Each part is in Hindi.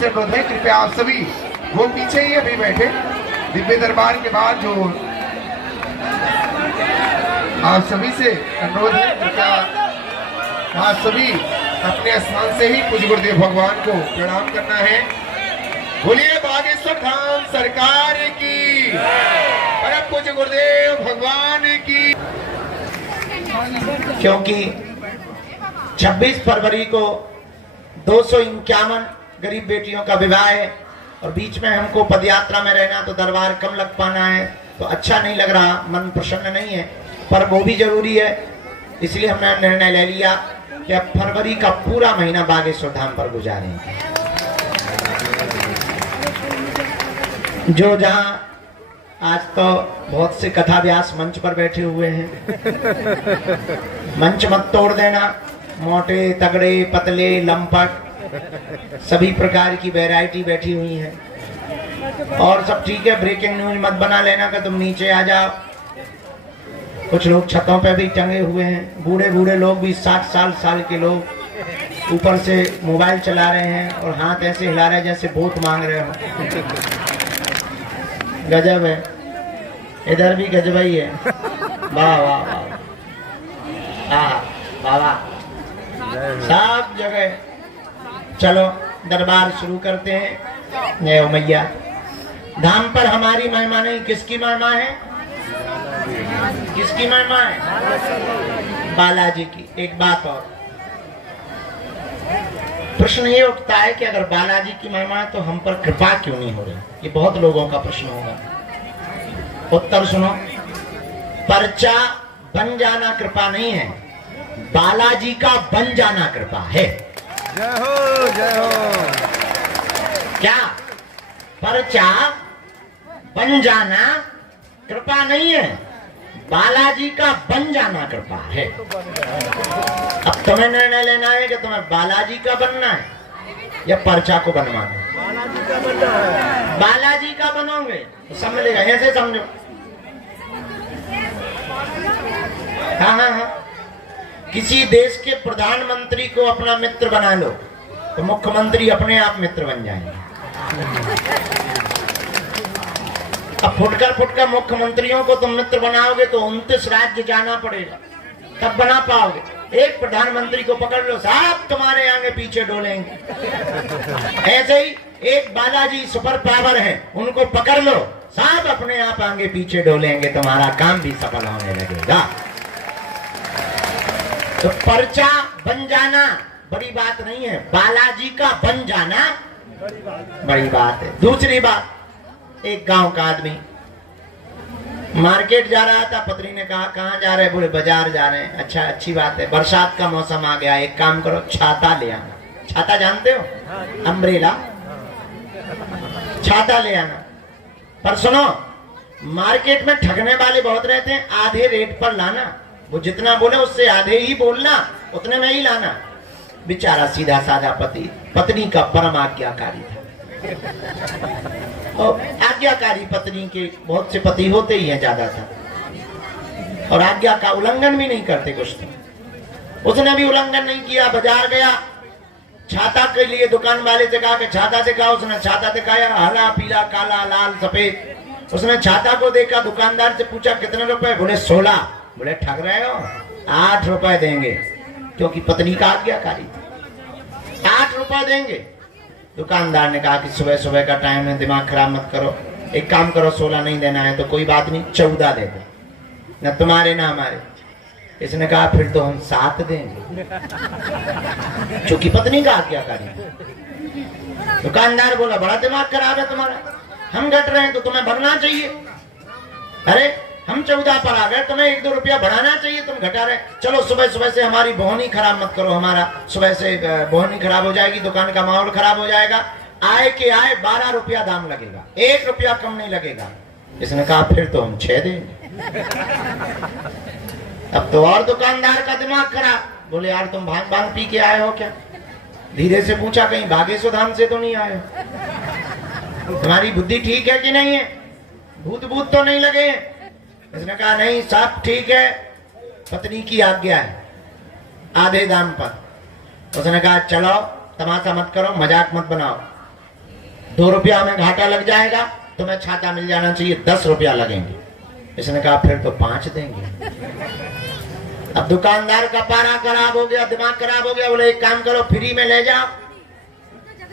से अनुरोध है, कृपया आप सभी वो पीछे ही अभी बैठे। दिव्य दरबार के बाद जो आप सभी से अनुरोध है, कृपया आप सभी अपने स्थान से ही पूज्य गुरुदेव भगवान को प्रणाम करना है। बोलिए बागेश्वर धाम सरकार की, परम पूज्य गुरुदेव भगवान की। क्योंकि 26 फरवरी को 251 गरीब बेटियों का विवाह है और बीच में हमको पदयात्रा में रहना, तो दरबार कम लग पाना है, तो अच्छा नहीं लग रहा, मन प्रसन्न नहीं है, पर वो भी जरूरी है। इसलिए हमने निर्णय ले लिया कि अब फरवरी का पूरा महीना बागेश्वर धाम पर गुजारेंगे। जो जहां आज तो बहुत से कथा व्यास मंच पर बैठे हुए हैं, मंच मत तोड़ देना। मोटे तगड़े पतले लंपट सभी प्रकार की वैरायटी बैठी हुई है और सब ठीक है। ब्रेकिंग न्यूज मत बना लेना कि तुम नीचे आ जाओ। कुछ लोग छतों पे भी टंगे हुए हैं, बूढ़े बूढ़े लोग भी 60 साल के लोग ऊपर से मोबाइल चला रहे हैं और हाथ ऐसे हिला रहे हैं जैसे वोट मांग रहे हो। गजब है, इधर भी गजब ही है। वाह वाह वाह, वाह वाह, सब जगह। चलो दरबार शुरू करते हैं। जय मैया। धाम पर हमारी महिमा नहीं, किसकी महिमा है? किसकी महिमा है? बालाजी की। एक बात और, प्रश्न ये उठता है कि अगर बालाजी की महिमा है तो हम पर कृपा क्यों नहीं हो रही? ये बहुत लोगों का प्रश्न होगा। उत्तर सुनो, पर्चा बन जाना कृपा नहीं है, बालाजी का बन जाना कृपा है। जय हो जय हो। क्या? पर्चा बन जाना कृपा नहीं है, बालाजी का बन जाना कृपा है। अब तुम्हें निर्णय लेना है कि तुम्हें बालाजी का बनना है या पर्चा को बनवाना है। बालाजी का बनना है। बालाजी का बनोगे तो सब मिलेगा, ऐसे समझो। हाँ हाँ हाँ, किसी देश के प्रधानमंत्री को अपना मित्र बना लो तो मुख्यमंत्री अपने आप मित्र बन जाएंगे। अब फुटकर मुख्यमंत्रियों को तुम मित्र बनाओगे तो 29 राज्य जाना पड़ेगा, तब बना पाओगे। एक प्रधानमंत्री को पकड़ लो, साहब तुम्हारे आगे पीछे डोलेंगे। ऐसे ही एक बालाजी सुपर पावर है, उनको पकड़ लो, साहब अपने आप आगे पीछे डोलेंगे, तुम्हारा काम भी सफल होने लगेगा। तो पर्चा बन जाना बड़ी बात नहीं है, बालाजी का बन जाना बड़ी बात है। दूसरी बात, एक गांव का आदमी मार्केट जा रहा था, पत्नी ने कहा कहाँ जा रहे? बोले बाजार जा रहे हैं। अच्छा, अच्छी बात है, बरसात का मौसम आ गया, एक काम करो छाता ले आना। छाता जानते हो? अम्ब्रेला, छाता ले आना। पर सुनो, मार्केट में ठगने वाले बहुत रहते हैं, आधे रेट पर लाना, वो जितना बोले उससे आधे ही बोलना, उतने में ही लाना। बेचारा सीधा साधा पति, पत्नी का परम आज्ञाकारी था। और आज्ञाकारी पत्नी के बहुत से पति होते ही हैं ज्यादातर, और आज्ञा का उल्लंघन भी नहीं करते कुछ तो। उसने भी उल्लंघन नहीं किया, बाजार गया, छाता के लिए दुकान वाले से कहा कि छाता दिखाओ। उसने छाता दिखाया, हरा पीला काला लाल सफेद। उसने छाता को देखा, दुकानदार से पूछा कितने रुपए? बोले 16। बोले ठग रहे हो, 8 रुपए देंगे, क्योंकि पत्नी का आज्ञाकारी था। 8 रुपए देंगे। दुकानदार ने कहा कि सुबह सुबह का टाइम है, दिमाग खराब मत करो, एक काम करो, 16 नहीं देना है तो कोई बात नहीं, 14 दे दो, न तुम्हारे ना हमारे। इसने कहा फिर तो हम 7 देंगे, क्योंकि पत्नी का आज्ञाकारी। दुकानदार बोला बड़ा दिमाग खराब है तुम्हारा, हम घट रहे हैं तो तुम्हें बढ़ना चाहिए। अरे हम 14 पर आ गए, तुम्हें 1-2 रुपया बढ़ाना चाहिए, तुम घटा रहे। चलो सुबह सुबह से हमारी बोहनी खराब मत करो, हमारा सुबह से बोहनी खराब हो जाएगी, दुकान का माहौल खराब हो जाएगा। आए के आए 12 रुपया दाम लगेगा, 1 रुपया कम नहीं लगेगा। इसने कहा फिर तो हम 6 देंगे। अब तो और दुकानदार का दिमाग खराब, बोले यार तुम भांग पी के आए हो क्या? धीरे से पूछा कहीं बागेश्वर धाम से तो नहीं आए हो? तुम्हारी बुद्धि ठीक है कि नहीं है? भूत भूत तो नहीं लगे? इसने कहा नहीं सब ठीक है, पत्नी की आज्ञा है, आधे दाम पर। उसने कहा चलो तमाशा मत करो, मजाक मत बनाओ, 2 रुपया में घाटा लग जाएगा, तुम्हें छाता मिल जाना चाहिए, 10 रुपया लगेंगे। इसने कहा फिर तो 5 देंगे। अब दुकानदार का पारा खराब हो गया, दिमाग खराब हो गया, बोले एक काम करो फ्री में ले जाओ।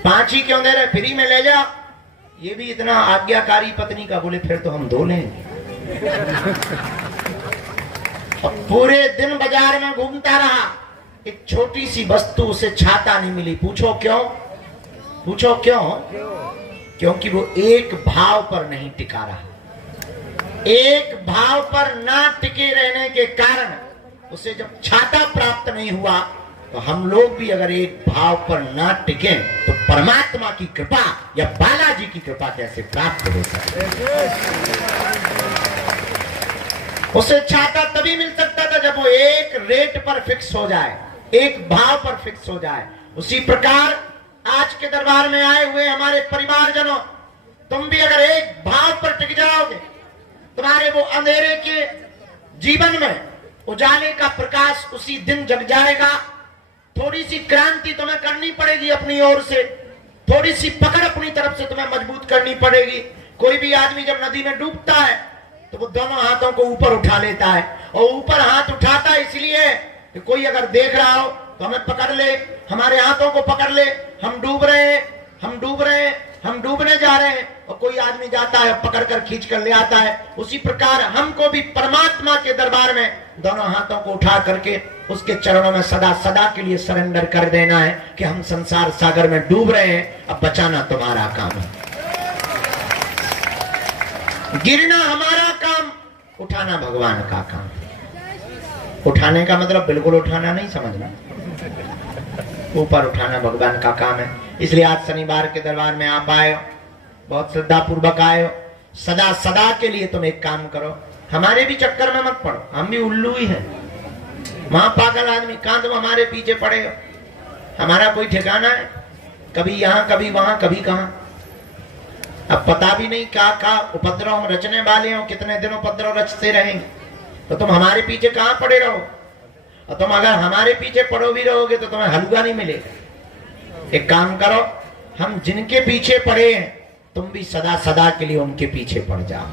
5 ही क्यों दे रहे, फ्री में ले जाओ। ये भी इतना आज्ञाकारी पत्नी का, बोले फिर तो हम 2 लेंगे। और पूरे दिन बाजार में घूमता रहा, एक छोटी सी वस्तु उसे छाता नहीं मिली। पूछो क्यों? पूछो क्यों? क्योंकि वो एक भाव पर नहीं टिका रहा। एक भाव पर ना टिके रहने के कारण उसे जब छाता प्राप्त नहीं हुआ, तो हम लोग भी अगर एक भाव पर ना टिके तो परमात्मा की कृपा या बालाजी की कृपा कैसे प्राप्त हो सकती है? उसे छाता तभी मिल सकता था जब वो एक रेट पर फिक्स हो जाए, एक भाव पर फिक्स हो जाए। उसी प्रकार आज के दरबार में आए हुए हमारे परिवारजनों, तुम भी अगर एक भाव पर टिक जाओगे, तुम्हारे वो अंधेरे के जीवन में उजाले का प्रकाश उसी दिन जग जाएगा। थोड़ी सी क्रांति तुम्हें करनी पड़ेगी अपनी ओर से, थोड़ी सी पकड़ अपनी तरफ से तुम्हें मजबूत करनी पड़ेगी। कोई भी आदमी जब नदी में डूबता है तो वो दोनों हाथों को ऊपर उठा लेता है, और ऊपर हाथ उठाता है इसलिए कि कोई अगर देख रहा हो तो हमें पकड़ ले, हमारे हाथों को पकड़ ले, हम डूब रहे हैं, हम डूब रहे हैं, हम डूबने जा रहे हैं, और कोई आदमी जाता है पकड़ कर खींच कर ले आता है। उसी प्रकार हमको भी परमात्मा के दरबार में दोनों हाथों को उठा करके उसके चरणों में सदा सदा के लिए सरेंडर कर देना है कि हम संसार सागर में डूब रहे हैं, अब बचाना तुम्हारा काम है, गिरना हमारा काम, उठाना भगवान का काम। उठाने का मतलब बिल्कुल उठाना नहीं समझना, ऊपर उठाना भगवान का काम है। इसलिए आज शनिवार के दरबार में आप आए हो, बहुत श्रद्धा पूर्वक आए हो। सदा सदा के लिए तुम एक काम करो, हमारे भी चक्कर में मत पड़ो, हम भी उल्लू ही हैं, वहां पागल आदमी, कहां तुम हमारे पीछे पड़े हो? हमारा कोई ठिकाना है? कभी यहां कभी वहां कभी कहां। अब पता भी नहीं क्या उपद्रव हम रचने वाले हो, कितने दिन उपद्रव रचते रहेंगे, तो तुम हमारे पीछे कहां पड़े रहो। और तुम अगर हमारे पीछे पड़ो भी रहोगे तो तुम्हें हलवा नहीं मिलेगा। एक काम करो, हम जिनके पीछे पड़े हैं तुम भी सदा सदा के लिए उनके पीछे पड़ जाओ,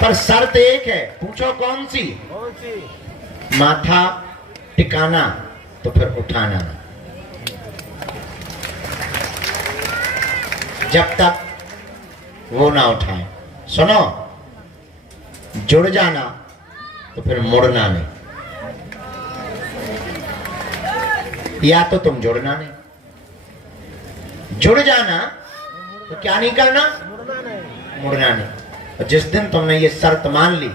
पर शर्त एक है। पूछो कौन सी? कौन सी? माथा टिकाना, तो फिर उठाना। जब तक वो ना उठाए, सुनो, जुड़ जाना तो फिर मुड़ना नहीं, या तो तुम जुड़ना नहीं, जुड़ जाना तो क्या नहीं करना, मुड़ना नहीं। और जिस दिन तुमने ये शर्त मान ली,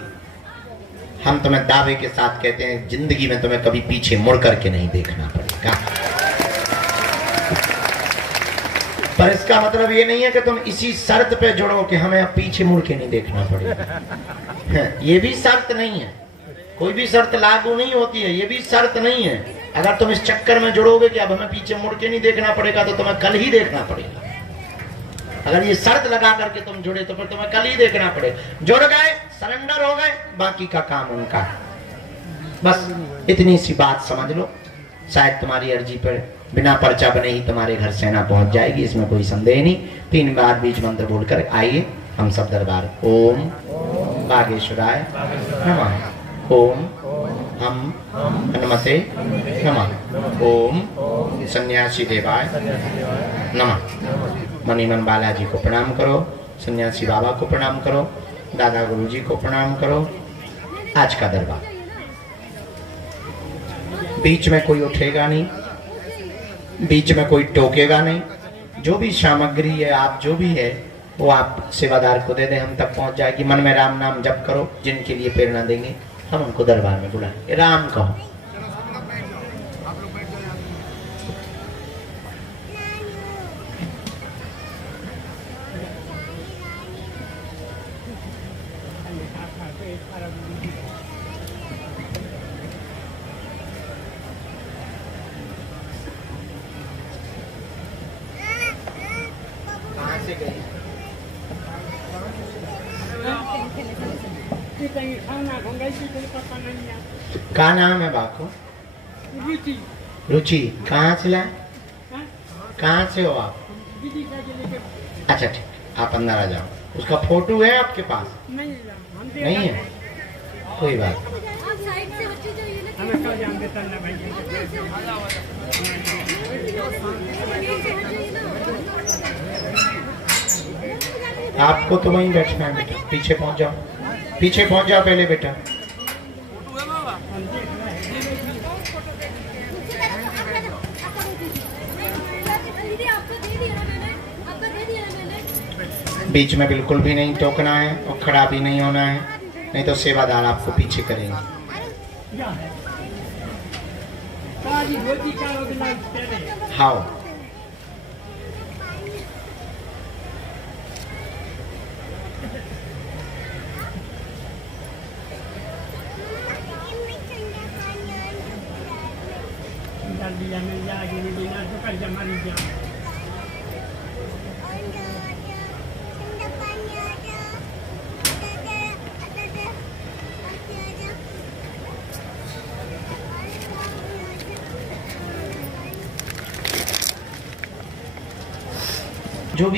हम तुम्हें दावे के साथ कहते हैं जिंदगी में तुम्हें कभी पीछे मुड़ करके नहीं देखना पड़ेगा। पर इसका मतलब ये नहीं है कि तुम इसी शर्त पे जुड़ो कि हमें अब पीछे मुड़ के नहीं देखना पड़ेगा। ये भी शर्त नहीं है, कोई भी शर्त लागू नहीं होती है, ये भी शर्त नहीं है। अगर तुम इस चक्कर में जुड़ोगे कि अब हमें पीछे मुड़ के नहीं देखना पड़ेगा, तो तुम्हें कल ही देखना पड़ेगा। अगर ये शर्त लगा करके तुम जुड़े तो फिर तुम्हें कल ही देखना पड़ेगा। जुड़ गए, सरेंडर हो गए, बाकी का काम उनका। बस इतनी सी बात समझ लो, शायद तुम्हारी अर्जी पर बिना पर्चा बने ही तुम्हारे घर सेना पहुंच जाएगी, इसमें कोई संदेह नहीं। 3 बार बीज मंत्र बोलकर आइए हम सब दरबार। ओम बागेश्वराय नमः, ओम हम हनुमते नमः, ओम सन्यासी देवाय नमः। मणिमन बालाजी को प्रणाम करो, सन्यासी बाबा को प्रणाम करो, दादा गुरुजी को प्रणाम करो। आज का दरबार, बीच में कोई उठेगा नहीं, बीच में कोई टोकेगा नहीं। जो भी सामग्री है, आप जो भी है वो आप सेवादार को दे दें, हम तक पहुंच जाएगी। मन में राम नाम जप करो, जिनके लिए प्रेरणा देंगे हम उनको दरबार में बुलाएंगे। राम कहो। क्या नाम है बाको? रुचि। रुचि। कहाँ से लाए? कहाँ से हो आप? अच्छा ठीक, आप अंदर आ जाओ। उसका फोटो है आपके पास? नहीं है, कोई बात आपको तो वहीं बैठना है बेटा, पीछे पहुंच जाओ, पीछे पहुंच जाओ पहले बेटा। बीच में बिल्कुल भी नहीं टोकना है और खड़ा भी नहीं होना है, नहीं तो सेवादार आपको पीछे करेंगे। हाँ Misalnya, misalnya, gini-gini, itu kan zaman hijau.